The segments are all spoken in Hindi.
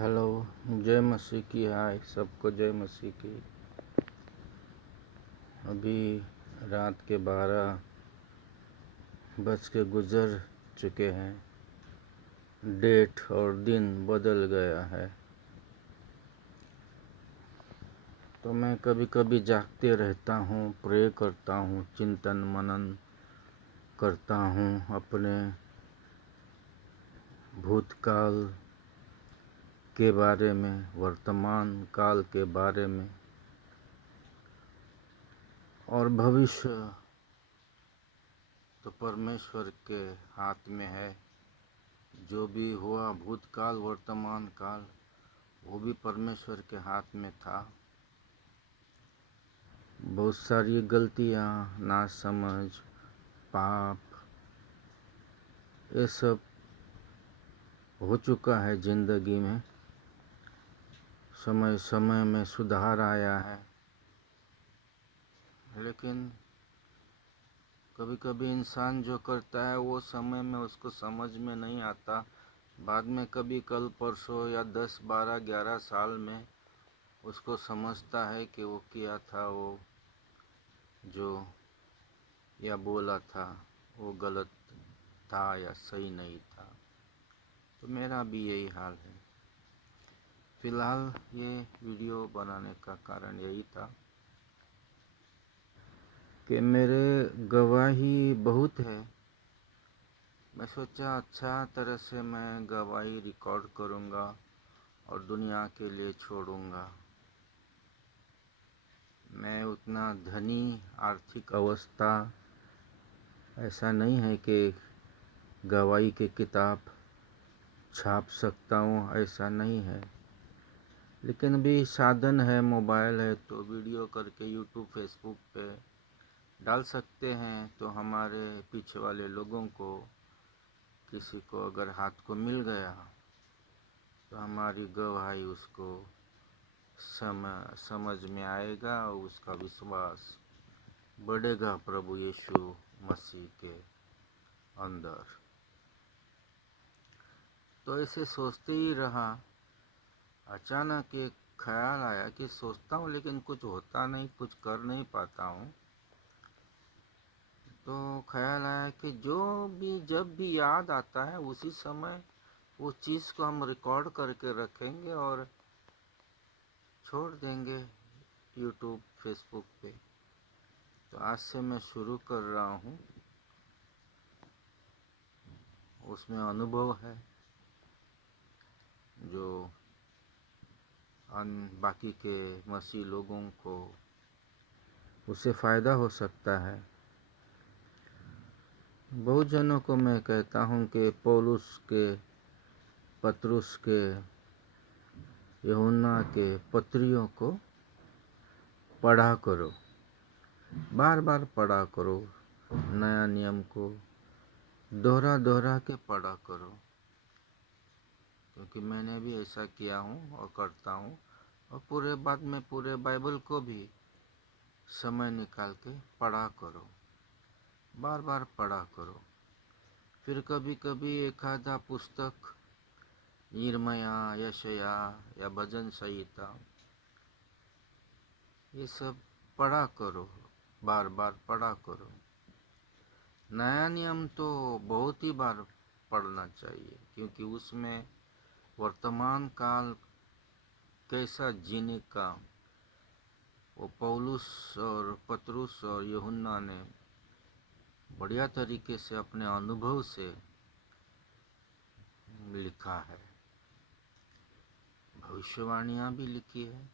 हेलो। जय मसीह की। हाय सबको, जय मसीह की। अभी रात के 12 बज के गुजर चुके हैं। डेट और दिन बदल गया है। तो मैं कभी कभी जागते रहता हूँ, प्रे करता हूँ, चिंतन मनन करता हूँ अपने भूतकाल के बारे में, वर्तमान काल के बारे में और भविष्य तो परमेश्वर के हाथ में है। जो भी हुआ भूतकाल वर्तमान काल, वो भी परमेश्वर के हाथ में था। बहुत सारी गलतियाँ, नासमझ, पाप, ये सब हो चुका है ज़िंदगी में। समय समय में सुधार आया है, लेकिन कभी कभी इंसान जो करता है वो समय में उसको समझ में नहीं आता। बाद में कभी कल परसों या 10, 12, 11 साल में उसको समझता है कि वो किया था, वो जो या बोला था वो गलत था या सही नहीं था। तो मेरा भी यही हाल है। फिलहाल ये वीडियो बनाने का कारण यही था कि मेरे गवाही बहुत है। मैं सोचा अच्छा तरह से मैं गवाही रिकॉर्ड करूँगा और दुनिया के लिए छोड़ूंगा। मैं उतना धनी, आर्थिक अवस्था ऐसा नहीं है कि गवाही की किताब छाप सकता हूँ, ऐसा नहीं है। लेकिन अभी साधन है, मोबाइल है, तो वीडियो करके यूट्यूब फेसबुक पे डाल सकते हैं। तो हमारे पीछे वाले लोगों को, किसी को अगर हाथ को मिल गया तो हमारी गवाही उसको समझ में आएगा और उसका विश्वास बढ़ेगा प्रभु यीशु मसीह के अंदर। तो ऐसे सोचते ही रहा। अचानक एक ख्याल आया कि सोचता हूँ लेकिन कुछ होता नहीं, कुछ कर नहीं पाता हूँ। तो ख्याल आया कि जब भी याद आता है उसी समय वो चीज़ को हम रिकॉर्ड करके रखेंगे और छोड़ देंगे यूट्यूब फेसबुक पे। तो आज से मैं शुरू कर रहा हूँ। उसमें अनुभव है जो बाकी के मसीह लोगों को उससे फ़ायदा हो सकता है। बहुत जनों को मैं कहता हूँ कि पौलुस के, पतरुस के, यूहन्ना के पत्रियों को पढ़ा करो, बार बार पढ़ा करो। नया नियम को दोहरा दोहरा के पढ़ा करो, क्योंकि मैंने भी ऐसा किया हूँ और करता हूँ। और पूरे बाइबल को भी समय निकाल के पढ़ा करो, बार बार पढ़ा करो। फिर कभी कभी एक आधा पुस्तक, यिर्मया, यशाया या भजन संहिता, ये सब पढ़ा करो, बार बार पढ़ा करो। नया नियम तो बहुत ही बार पढ़ना चाहिए, क्योंकि उसमें वर्तमान काल कैसा जीने का वो पौलुस और पतरुस और यूहन्ना ने बढ़िया तरीके से अपने अनुभव से लिखा है। भविष्यवाणियाँ भी लिखी है।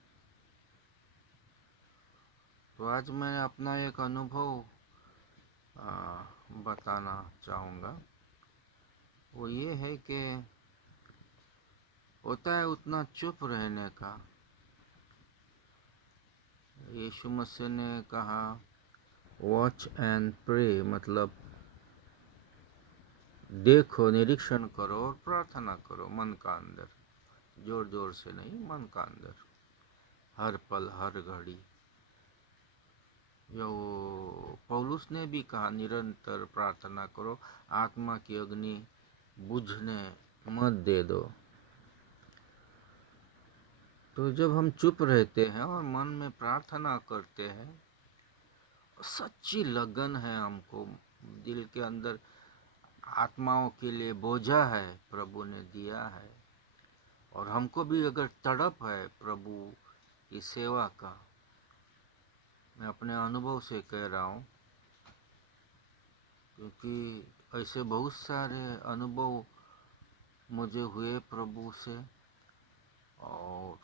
तो आज मैं अपना एक अनुभव बताना चाहूँगा। वो ये है कि होता है उतना चुप रहने का। यीशु मसीह ने कहा वॉच एंड प्रे, मतलब देखो, निरीक्षण करो और प्रार्थना करो मन का अंदर। जोर जोर से नहीं, मन का अंदर, हर पल हर घड़ी। जो पौलुस ने भी कहा निरंतर प्रार्थना करो, आत्मा की अग्नि बुझने मत दे दो। तो जब हम चुप रहते हैं और मन में प्रार्थना करते हैं, सच्ची लगन है हमको, दिल के अंदर आत्माओं के लिए बोझा है प्रभु ने दिया है, और हमको भी अगर तड़प है प्रभु की सेवा का, मैं अपने अनुभव से कह रहा हूँ, क्योंकि ऐसे बहुत सारे अनुभव मुझे हुए प्रभु से, और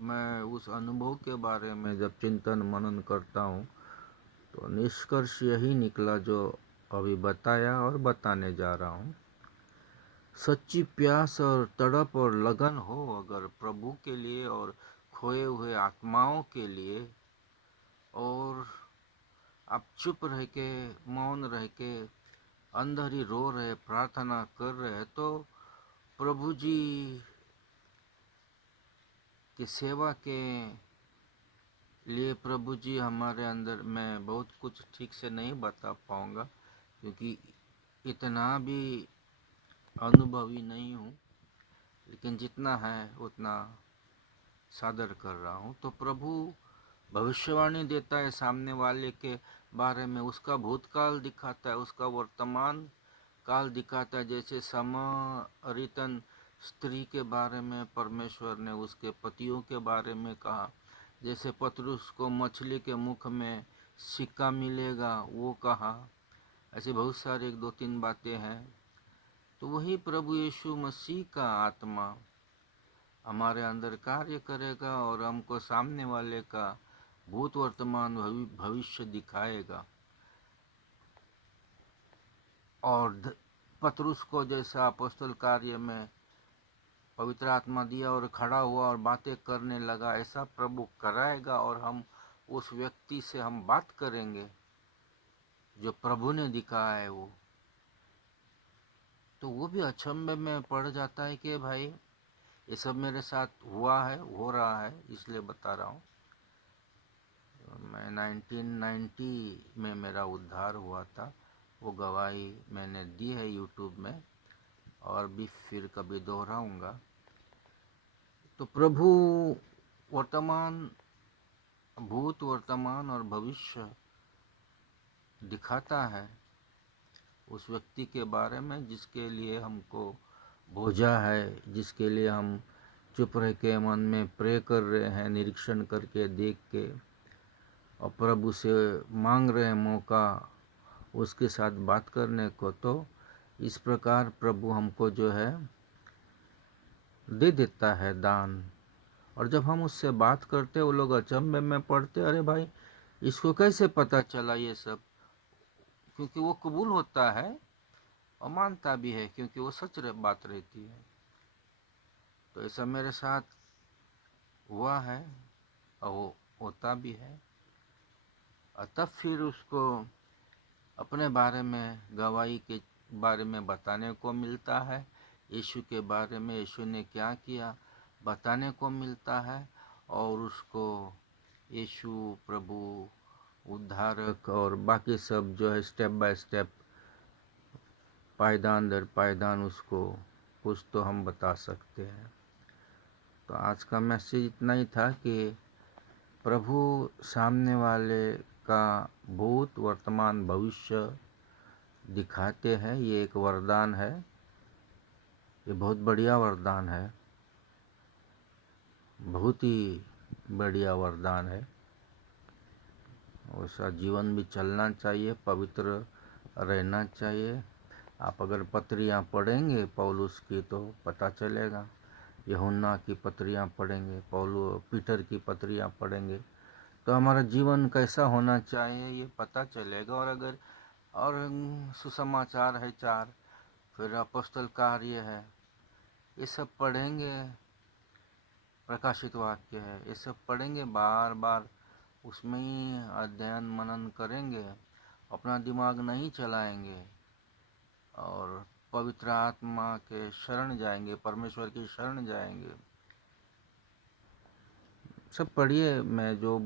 मैं उस अनुभव के बारे में जब चिंतन मनन करता हूँ तो निष्कर्ष यही निकला जो अभी बताया और बताने जा रहा हूँ। सच्ची प्यास और तड़प और लगन हो अगर प्रभु के लिए और खोए हुए आत्माओं के लिए, और आप चुप रह के, मौन रह के, अंदर ही रो रहे, प्रार्थना कर रहे, तो प्रभु जी की सेवा के लिए प्रभु जी हमारे अंदर, मैं बहुत कुछ ठीक से नहीं बता पाऊँगा क्योंकि इतना भी अनुभवी नहीं हूँ, लेकिन जितना है उतना सादर कर रहा हूँ। तो प्रभु भविष्यवाणी देता है सामने वाले के बारे में, उसका भूतकाल दिखाता है, उसका वर्तमान काल दिखाता है। जैसे समरितन स्त्री के बारे में परमेश्वर ने उसके पतियों के बारे में कहा, जैसे पतरुस को मछली के मुख में सिक्का मिलेगा वो कहा, ऐसे बहुत सारे 1-2-3 बातें हैं। तो वही प्रभु यीशु मसीह का आत्मा हमारे अंदर कार्य करेगा और हमको सामने वाले का भूत वर्तमान भविष्य दिखाएगा। और पतरुस को जैसा अपोस्तल कार्य में पवित्र आत्मा दिया और खड़ा हुआ और बातें करने लगा, ऐसा प्रभु कराएगा, और हम उस व्यक्ति से हम बात करेंगे जो प्रभु ने दिखाया है वो। तो वो भी अचंभे में पड़ जाता है कि भाई ये सब मेरे साथ हुआ है, हो रहा है, इसलिए बता रहा हूँ। मैं 1990 में मेरा उद्धार हुआ था, वो गवाही मैंने दी है यूट्यूब में, और भी फिर कभी दोहराऊंगा। तो प्रभु वर्तमान, भूत, वर्तमान और भविष्य दिखाता है उस व्यक्ति के बारे में जिसके लिए हमको बोझा है, जिसके लिए हम चुप रह के मन में प्रे कर रहे हैं, निरीक्षण करके, देख के, और प्रभु से मांग रहे हैं मौका उसके साथ बात करने को। तो इस प्रकार प्रभु हमको जो है दे देता है दान। और जब हम उससे बात करते, वो लोग अचंभे में पड़ते, अरे भाई इसको कैसे पता चला ये सब, क्योंकि वो कबूल होता है और मानता भी है, क्योंकि वो सच बात रहती है। तो ऐसा मेरे साथ हुआ है और वो होता भी है। और तब फिर उसको अपने बारे में, गवाही के बारे में बताने को मिलता है, यीशु के बारे में, यीशु ने क्या किया बताने को मिलता है, और उसको यीशु प्रभु उद्धारक और बाकी सब जो है स्टेप बाय स्टेप, पायदान दर पायदान उसको कुछ तो हम बता सकते हैं। तो आज का मैसेज इतना ही था कि प्रभु सामने वाले का भूत, वर्तमान, भविष्य दिखाते हैं। ये एक वरदान है, ये बहुत बढ़िया वरदान है, बहुत ही बढ़िया वरदान है। वैसा जीवन भी चलना चाहिए, पवित्र रहना चाहिए। आप अगर पत्रियाँ पढ़ेंगे पौलुस की तो पता चलेगा, यूहन्ना की पत्रियाँ पढ़ेंगे, पीटर की पत्रियाँ पढ़ेंगे तो हमारा जीवन कैसा होना चाहिए ये पता चलेगा। और अगर और सुसमाचार है 4, फिर अपोस्तल कार्य है, ये सब पढ़ेंगे, प्रकाशित वाक्य है, ये सब पढ़ेंगे, बार बार उसमें ही अध्ययन मनन करेंगे, अपना दिमाग नहीं चलाएंगे और पवित्र आत्मा के शरण जाएंगे, परमेश्वर की शरण जाएंगे। सब पढ़िए, मैं जो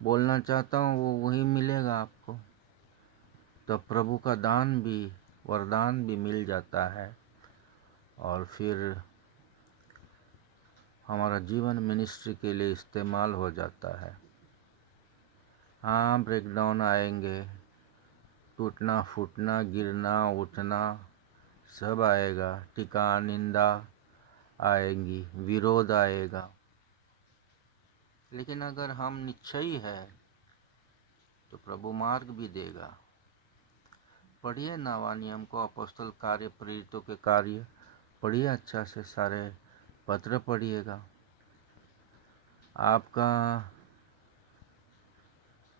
बोलना चाहता हूँ वो वही मिलेगा आपको। तब प्रभु का दान भी, वरदान भी मिल जाता है, और फिर हमारा जीवन मिनिस्ट्री के लिए इस्तेमाल हो जाता है। हाँ, ब्रेकडाउन आएंगे, टूटना फूटना, गिरना उठना सब आएगा, टीका निंदा आएंगी, विरोध आएगा, लेकिन अगर हम निश्चयी है तो प्रभु मार्ग भी देगा। पढ़िए नवा नियम को, अपॉस्तल कार्य, प्रेरितों के कार्य पढ़िए, अच्छा से सारे पत्र पढ़िएगा। आपका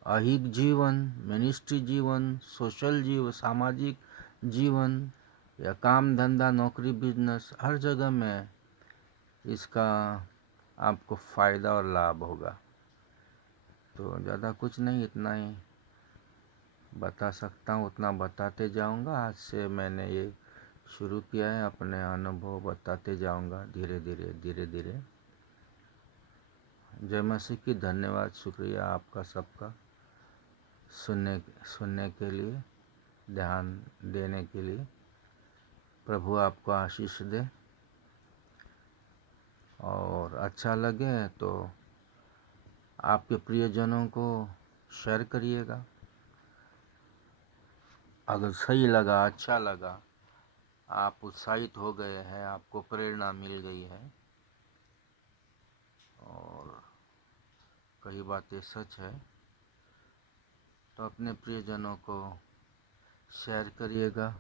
ऐहिक जीवन, मिनिस्ट्री जीवन, सोशल जीवन, सामाजिक जीवन या काम धंधा, नौकरी, बिजनेस, हर जगह में इसका आपको फ़ायदा और लाभ होगा। तो ज़्यादा कुछ नहीं, इतना ही बता सकता हूँ, उतना बताते जाऊँगा। आज से मैंने ये शुरू किया है, अपने अनुभव बताते जाऊँगा धीरे धीरे धीरे धीरे। जय मसीह की। धन्यवाद, शुक्रिया आपका सबका सुनने के लिए, ध्यान देने के लिए। प्रभु आपको आशीष दे, और अच्छा लगे तो आपके प्रियजनों को शेयर करिएगा। अगर सही लगा, अच्छा लगा, आप उत्साहित हो गए हैं, आपको प्रेरणा मिल गई है और कई बातें सच है, तो अपने प्रियजनों को शेयर करिएगा।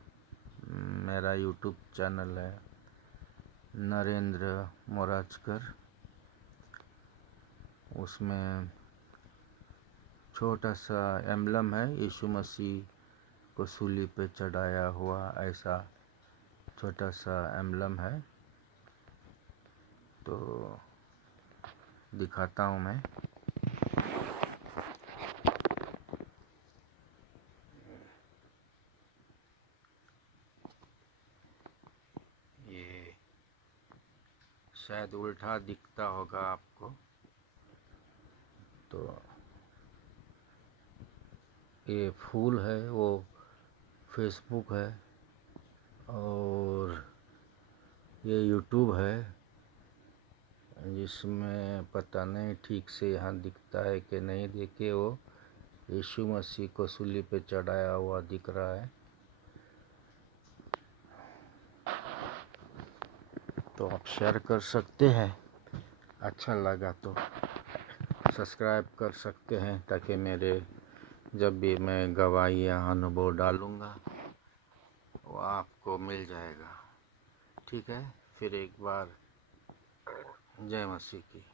मेरा यूट्यूब चैनल है नरेंद्र मोराजकर, उसमें छोटा सा एम्बलम है, यीशु मसीह को सूली पे चढ़ाया हुआ, ऐसा छोटा सा एम्बलम है, तो दिखाता हूँ मैं। ये शायद उल्टा दिखता होगा आपको, तो ये फूल है, वो फेसबुक है, और ये यूट्यूब है, जिसमें पता नहीं ठीक से यहाँ दिखता है कि नहीं। देखिए, वो यीशु मसीह को सूली पे चढ़ाया हुआ दिख रहा है। तो आप शेयर कर सकते हैं, अच्छा लगा तो सब्सक्राइब कर सकते हैं, ताकि मेरे जब भी मैं गवाही या अनुभव डालूँगा वो आपको मिल जाएगा। ठीक है, फिर एक बार जय मसीह की।